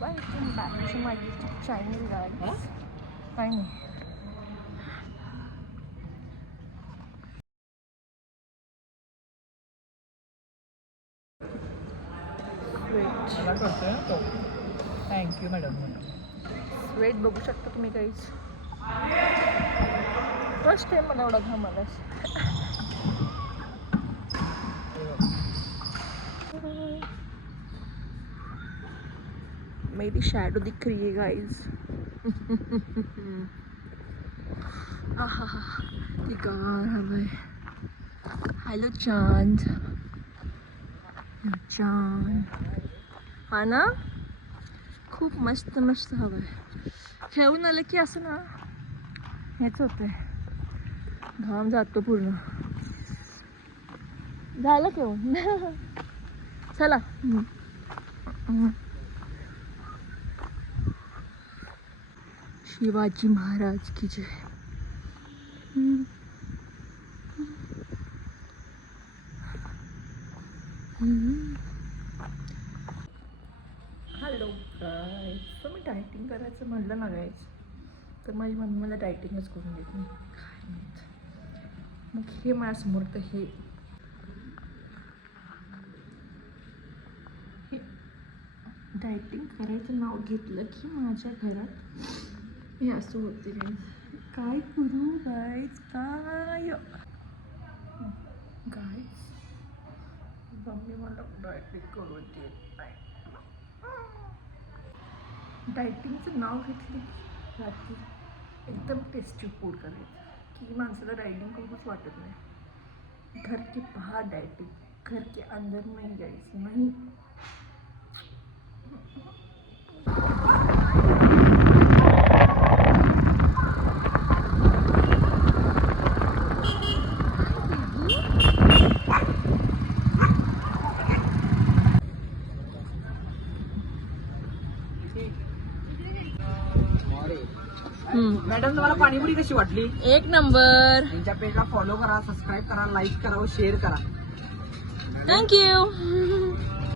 Welcome back to my YouTube channel guys. काय नाही, thank you madam. Sweat बघू शकता तुम्ही काहीच. फर्स्ट टाइम मला एवढा घाम आला. मेरी शैडो दिख रही है गाइस. हेलो चांद. चांद हा ना, खूप मस्त मस्त हवा आहे. खेळून आलं की असं ना हेच होतंय, घाम जातो पूर्ण. झालं खेळून. चला. शिवाजी महाराज की जय. Hello guys. तर मी डायटिंग करायचं म्हणलं ना गाईज, तर माझी मम्मी मला डायटिंगच करून देत नाही. काय माहित. मग हे माझ्यासमोर तर हे डायटिंग करायचं नाव घेतलं की माझ्या घरात हे असं होते. काय करू गाईज, काय गाईज. मम्मी मला डायटिंग करून देत नाही. डायटिंगचं नाव घेतलं की रात्री एकदम टेस्टी फूड करायचं की माणसाला डायटिंग करूनच वाटत नाही. घर के बाहर डायटिंग, घर के अंदर नहीं गाइस, नहीं. मॅडम तुम्हाला पाणीपुरी कशी वाटली? एक नंबर. त्यांच्या पेजला फॉलो करा, सबस्क्राईब करा, लाईक करा व शेअर करा. थँक्यू.